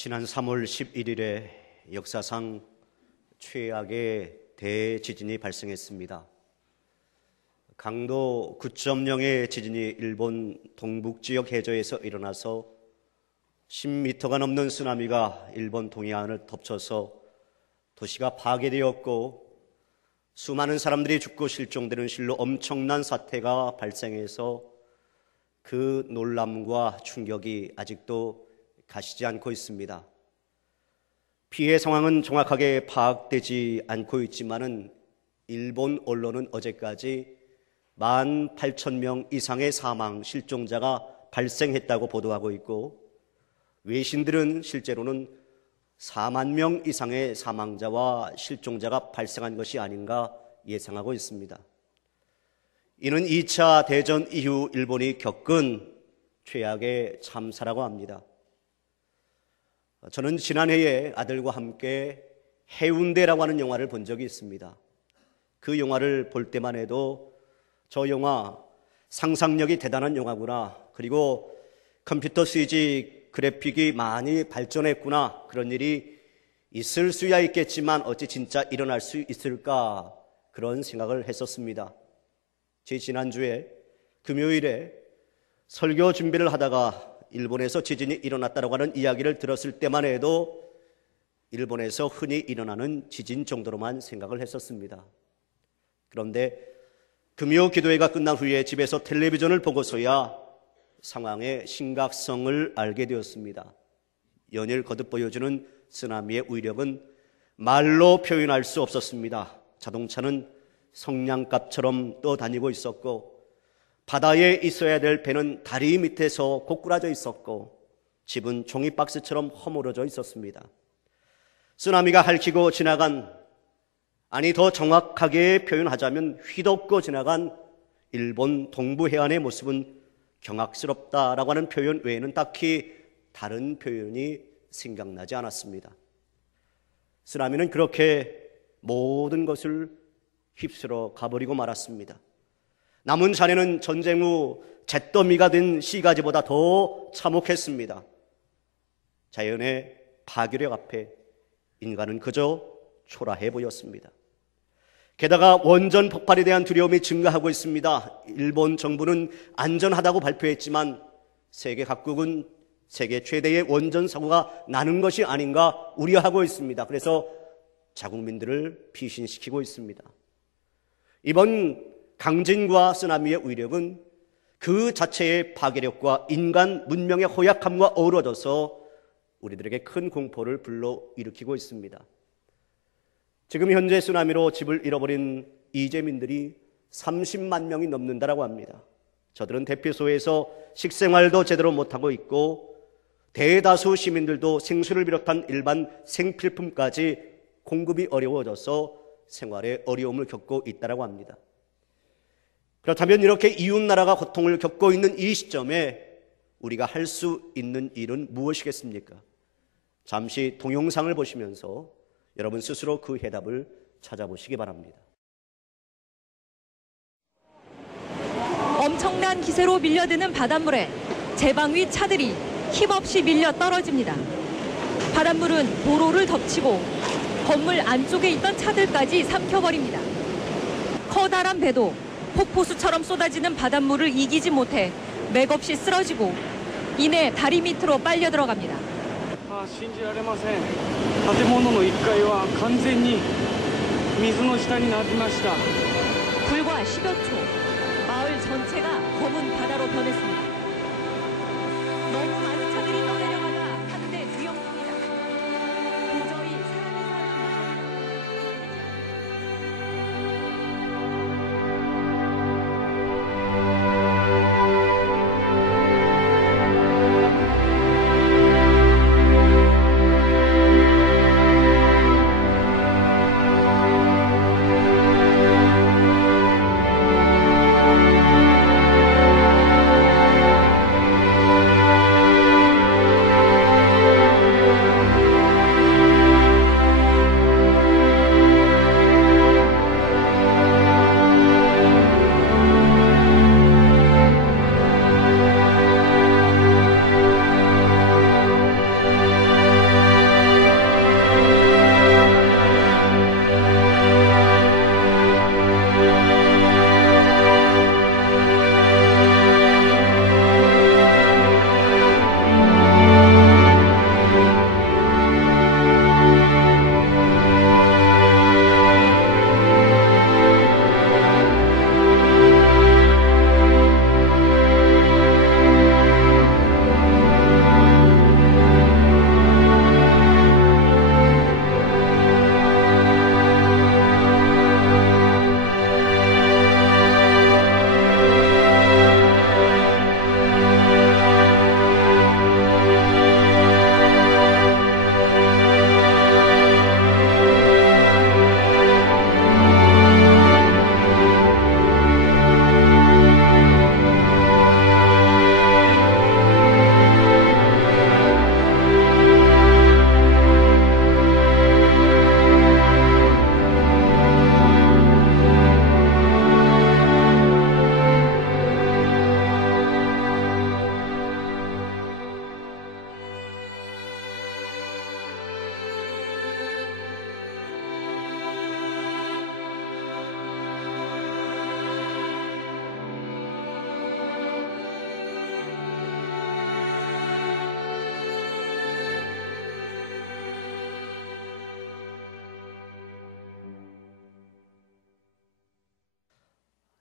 지난 3월 11일에 역사상 최악의 대지진이 발생했습니다. 강도 9.0의 지진이 일본 동북지역 해저에서 일어나서 10m가 넘는 쓰나미가 일본 동해안을 덮쳐서 도시가 파괴되었고 수많은 사람들이 죽고 실종되는 실로 엄청난 사태가 발생해서 그 놀람과 충격이 아직도 가시지 않고 있습니다. 피해 상황은 정확하게 파악되지 않고 있지만은 일본 언론은 어제까지 18,000명 이상의 사망, 실종자가 발생했다고 보도하고 있고 외신들은 실제로는 4만 명 이상의 사망자와 실종자가 발생한 것이 아닌가 예상하고 있습니다. 이는 2차 대전 이후 일본이 겪은 최악의 참사라고 합니다. 저는 지난해에 아들과 함께 해운대라고 하는 영화를 본 적이 있습니다. 그 영화를 볼 때만 해도 저 영화 상상력이 대단한 영화구나, 그리고 컴퓨터 CG 그래픽이 많이 발전했구나, 그런 일이 있을 수야 있겠지만 어찌 진짜 일어날 수 있을까, 그런 생각을 했었습니다. 제 지난주에 금요일에 설교 준비를 하다가 일본에서 지진이 일어났다고 하는 이야기를 들었을 때만 해도 일본에서 흔히 일어나는 지진 정도로만 생각을 했었습니다. 그런데 금요 기도회가 끝난 후에 집에서 텔레비전을 보고서야 상황의 심각성을 알게 되었습니다. 연일 거듭 보여주는 쓰나미의 위력은 말로 표현할 수 없었습니다. 자동차는 성냥갑처럼 떠다니고 있었고 바다에 있어야 될 배는 다리 밑에서 고꾸라져 있었고 집은 종이박스처럼 허물어져 있었습니다. 쓰나미가 핥히고 지나간, 아니 더 정확하게 표현하자면 휘덮고 지나간 일본 동부 해안의 모습은 경악스럽다라고 하는 표현 외에는 딱히 다른 표현이 생각나지 않았습니다. 쓰나미는 그렇게 모든 것을 휩쓸어 가버리고 말았습니다. 남은 잔해는 전쟁 후 잿더미가 된 씨가지보다 더 참혹했습니다. 자연의 파괴력 앞에 인간은 그저 초라해 보였습니다. 게다가 원전 폭발에 대한 두려움이 증가하고 있습니다. 일본 정부는 안전하다고 발표했지만 세계 각국은 세계 최대의 원전 사고가 나는 것이 아닌가 우려하고 있습니다. 그래서 자국민들을 피신시키고 있습니다. 이번 강진과 쓰나미의 위력은 그 자체의 파괴력과 인간 문명의 허약함과 어우러져서 우리들에게 큰 공포를 불러일으키고 있습니다. 지금 현재 쓰나미로 집을 잃어버린 이재민들이 30만 명이 넘는다고 합니다. 저들은 대피소에서 식생활도 제대로 못하고 있고 대다수 시민들도 생수를 비롯한 일반 생필품까지 공급이 어려워져서 생활에 어려움을 겪고 있다고 합니다. 그렇다면 이렇게 이웃나라가 고통을 겪고 있는 이 시점에 우리가 할 수 있는 일은 무엇이겠습니까? 잠시 동영상을 보시면서 여러분 스스로 그 해답을 찾아보시기 바랍니다. 엄청난 기세로 밀려드는 바닷물에 제방 위 차들이 힘없이 밀려 떨어집니다. 바닷물은 도로를 덮치고 건물 안쪽에 있던 차들까지 삼켜버립니다. 커다란 배도 폭포수처럼 쏟아지는 바닷물을 이기지 못해 맥없이 쓰러지고 이내 다리 밑으로 빨려 들어갑니다. 信じられません。建物の1階は完全に水の下になりました。 불과 10여 초, 마을 전체가 검은 바다로 변했습니다. 너무 많은 차들이 떠내려가다 하늘의 위험합니다. 도저히 사람이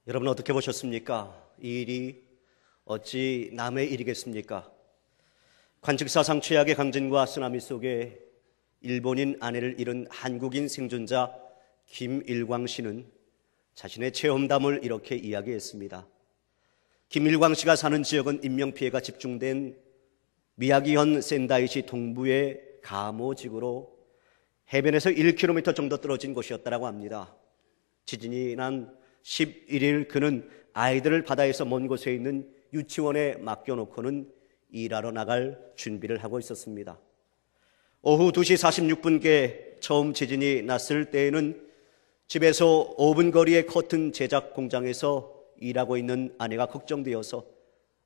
여러분 어떻게 보셨습니까? 이 일이 어찌 남의 일이겠습니까? 관측사상 최악의 강진과 쓰나미 속에 일본인 아내를 잃은 한국인 생존자 김일광 씨는 자신의 체험담을 이렇게 이야기했습니다. 김일광 씨가 사는 지역은 인명피해가 집중된 미야기현 센다이시 동부의 가모지구로 해변에서 1km 정도 떨어진 곳이었다고 합니다. 지진이 난 11일 그는 아이들을 바다에서 먼 곳에 있는 유치원에 맡겨놓고는 일하러 나갈 준비를 하고 있었습니다. 오후 2시 46분께 처음 지진이 났을 때에는 집에서 5분 거리의 커튼 제작 공장에서 일하고 있는 아내가 걱정되어서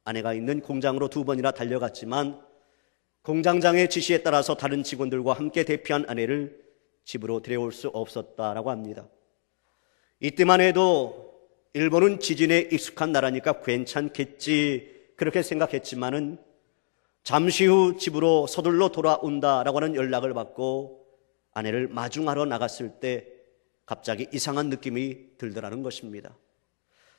아내가 있는 공장으로 2번이나 달려갔지만 공장장의 지시에 따라서 다른 직원들과 함께 대피한 아내를 집으로 데려올 수 없었다라고 합니다. 이때만 해도 일본은 지진에 익숙한 나라니까 괜찮겠지 그렇게 생각했지만은 잠시 후 집으로 서둘러 돌아온다라고 하는 연락을 받고 아내를 마중하러 나갔을 때 갑자기 이상한 느낌이 들더라는 것입니다.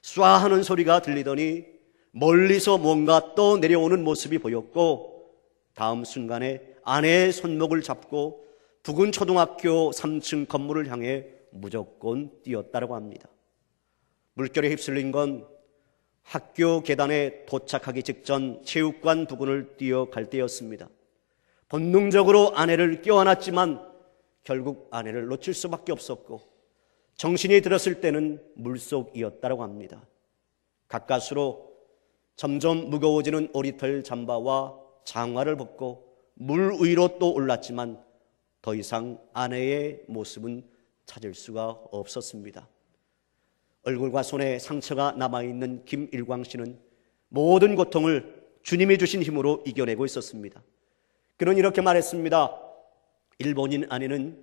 쏴 하는 소리가 들리더니 멀리서 뭔가 또 내려오는 모습이 보였고 다음 순간에 아내의 손목을 잡고 부근 초등학교 3층 건물을 향해 무조건 뛰었다고 합니다. 물결에 휩쓸린 건 학교 계단에 도착하기 직전 체육관 부근을 뛰어갈 때였습니다. 본능적으로 아내를 껴안았지만 결국 아내를 놓칠 수밖에 없었고 정신이 들었을 때는 물속이었다고 합니다. 가까스로 점점 무거워지는 오리털 잠바와 장화를 벗고 물 위로 또 올랐지만 더 이상 아내의 모습은 찾을 수가 없었습니다. 얼굴과 손에 상처가 남아있는 김일광 씨는 모든 고통을 주님이 주신 힘으로 이겨내고 있었습니다. 그는 이렇게 말했습니다. 일본인 아내는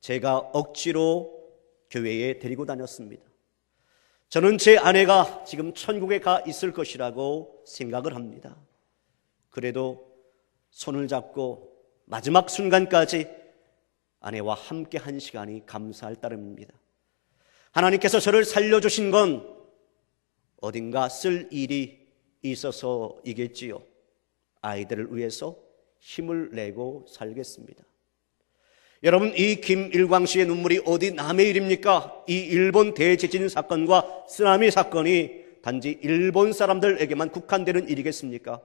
제가 억지로 교회에 데리고 다녔습니다. 저는 제 아내가 지금 천국에 가 있을 것이라고 생각을 합니다. 그래도 손을 잡고 마지막 순간까지 아내와 함께 한 시간이 감사할 따름입니다. 하나님께서 저를 살려주신 건 어딘가 쓸 일이 있어서이겠지요. 아이들을 위해서 힘을 내고 살겠습니다. 여러분, 이 김일광 씨의 눈물이 어디 남의 일입니까? 이 일본 대지진 사건과 쓰나미 사건이 단지 일본 사람들에게만 국한되는 일이겠습니까?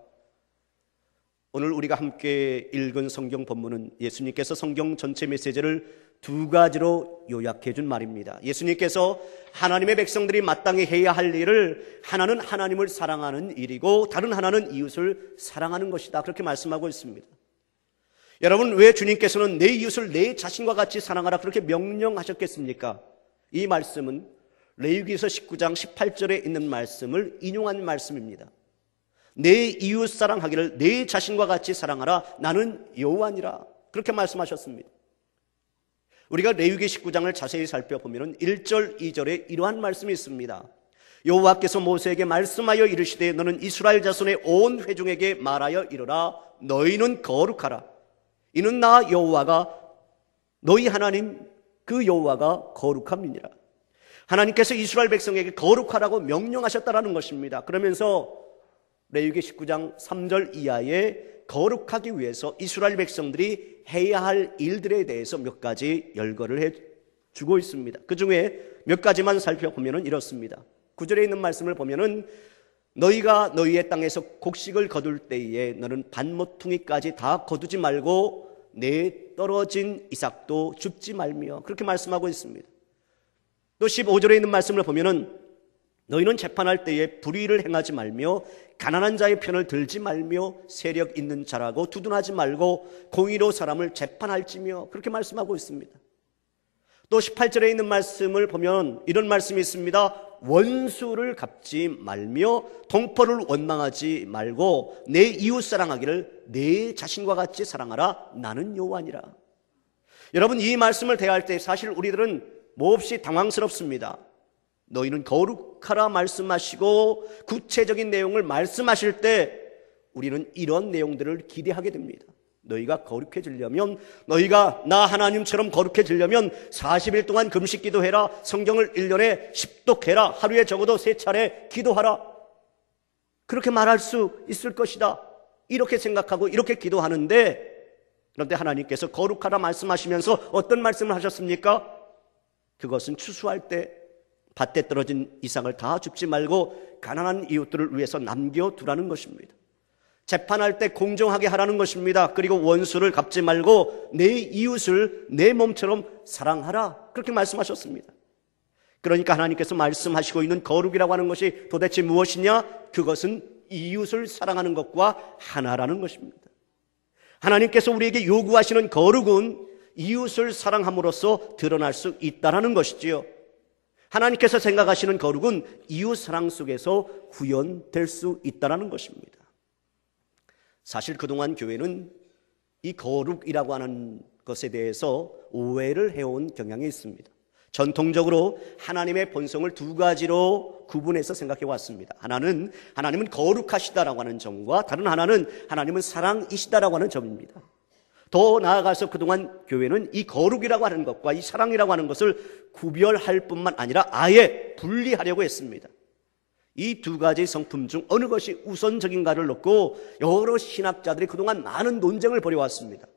오늘 우리가 함께 읽은 성경 본문은 예수님께서 성경 전체 메시지를 2가지로 요약해 준 말입니다. 예수님께서 하나님의 백성들이 마땅히 해야 할 일을 하나는 하나님을 사랑하는 일이고 다른 하나는 이웃을 사랑하는 것이다. 그렇게 말씀하고 있습니다. 여러분, 왜 주님께서는 내 이웃을 내 자신과 같이 사랑하라 그렇게 명령하셨겠습니까? 이 말씀은 레위기서 19장 18절에 있는 말씀을 인용한 말씀입니다. 내 이웃 사랑하기를 내 자신과 같이 사랑하라. 나는 여호와니라. 그렇게 말씀하셨습니다. 우리가 레위기 19장을 자세히 살펴보면 1절, 2절에 이러한 말씀이 있습니다. 여호와께서 모세에게 말씀하여 이르시되 너는 이스라엘 자손의 온 회중에게 말하여 이르라. 너희는 거룩하라. 이는 나 여호와가 너희 하나님 그 여호와가 거룩함이니라. 하나님께서 이스라엘 백성에게 거룩하라고 명령하셨다라는 것입니다. 그러면서 레위기 19장 3절 이하에 거룩하기 위해서 이스라엘 백성들이 해야 할 일들에 대해서 몇 가지 열거를 해주고 있습니다. 그 중에 몇 가지만 살펴보면 이렇습니다. 9절에 있는 말씀을 보면 너희가 너희의 땅에서 곡식을 거둘 때에 너는 반모퉁이까지 다 거두지 말고 내 떨어진 이삭도 줍지 말며 그렇게 말씀하고 있습니다. 또 15절에 있는 말씀을 보면 너희는 재판할 때에 불의를 행하지 말며 가난한 자의 편을 들지 말며 세력 있는 자라고 두둔하지 말고 공의로 사람을 재판할지며 그렇게 말씀하고 있습니다. 또 18절에 있는 말씀을 보면 이런 말씀이 있습니다. 원수를 갚지 말며 동포를 원망하지 말고 내 이웃 사랑하기를 내 자신과 같이 사랑하라. 나는 여호와니라. 여러분, 이 말씀을 대할 때 사실 우리들은 몹시 당황스럽습니다. 너희는 거룩하라 말씀하시고 구체적인 내용을 말씀하실 때 우리는 이런 내용들을 기대하게 됩니다. 너희가 거룩해지려면, 너희가 나 하나님처럼 거룩해지려면 40일 동안 금식 기도해라. 성경을 1년에 10독해라. 하루에 적어도 3차례 기도하라. 그렇게 말할 수 있을 것이다. 이렇게 생각하고 이렇게 기도하는데, 그런데 하나님께서 거룩하라 말씀하시면서 어떤 말씀을 하셨습니까? 그것은 추수할 때 밭에 떨어진 이삭을 다 줍지 말고 가난한 이웃들을 위해서 남겨두라는 것입니다. 재판할 때 공정하게 하라는 것입니다. 그리고 원수를 갚지 말고 내 이웃을 내 몸처럼 사랑하라. 그렇게 말씀하셨습니다. 그러니까 하나님께서 말씀하시고 있는 거룩이라고 하는 것이 도대체 무엇이냐? 그것은 이웃을 사랑하는 것과 하나라는 것입니다. 하나님께서 우리에게 요구하시는 거룩은 이웃을 사랑함으로써 드러날 수 있다는 것이지요. 하나님께서 생각하시는 거룩은 이웃 사랑 속에서 구현될 수 있다는 것입니다. 사실 그동안 교회는 이 거룩이라고 하는 것에 대해서 오해를 해온 경향이 있습니다. 전통적으로 하나님의 본성을 두 가지로 구분해서 생각해 왔습니다. 하나는 하나님은 거룩하시다라고 하는 점과 다른 하나는 하나님은 사랑이시다라고 하는 점입니다. 더 나아가서 그동안 교회는 이 거룩이라고 하는 것과 이 사랑이라고 하는 것을 구별할 뿐만 아니라 아예 분리하려고 했습니다. 이 두 가지 성품 중 어느 것이 우선적인가를 놓고 여러 신학자들이 그동안 많은 논쟁을 벌여왔습니다.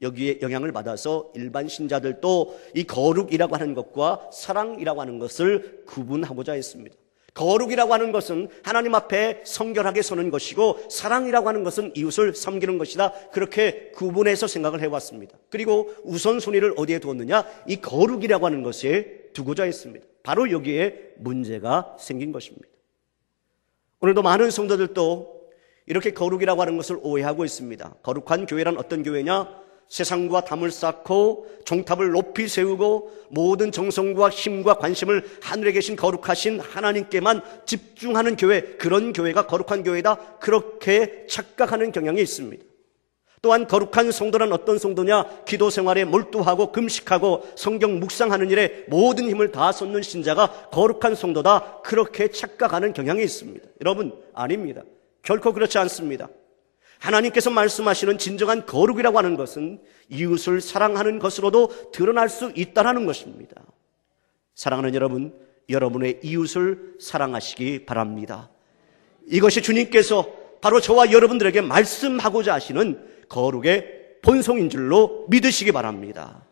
여기에 영향을 받아서 일반 신자들도 이 거룩이라고 하는 것과 사랑이라고 하는 것을 구분하고자 했습니다. 거룩이라고 하는 것은 하나님 앞에 성결하게 서는 것이고, 사랑이라고 하는 것은 이웃을 섬기는 것이다. 그렇게 구분해서 생각을 해왔습니다. 그리고 우선순위를 어디에 두었느냐? 이 거룩이라고 하는 것에 두고자 했습니다. 바로 여기에 문제가 생긴 것입니다. 오늘도 많은 성도들도 이렇게 거룩이라고 하는 것을 오해하고 있습니다. 거룩한 교회란 어떤 교회냐? 세상과 담을 쌓고 종탑을 높이 세우고 모든 정성과 힘과 관심을 하늘에 계신 거룩하신 하나님께만 집중하는 교회, 그런 교회가 거룩한 교회다. 그렇게 착각하는 경향이 있습니다. 또한 거룩한 성도란 어떤 성도냐? 기도 생활에 몰두하고 금식하고 성경 묵상하는 일에 모든 힘을 다 쏟는 신자가 거룩한 성도다. 그렇게 착각하는 경향이 있습니다. 여러분, 아닙니다. 결코 그렇지 않습니다. 하나님께서 말씀하시는 진정한 거룩이라고 하는 것은 이웃을 사랑하는 것으로도 드러날 수 있다는 것입니다. 사랑하는 여러분, 여러분의 이웃을 사랑하시기 바랍니다. 이것이 주님께서 바로 저와 여러분들에게 말씀하고자 하시는 거룩의 본성인 줄로 믿으시기 바랍니다.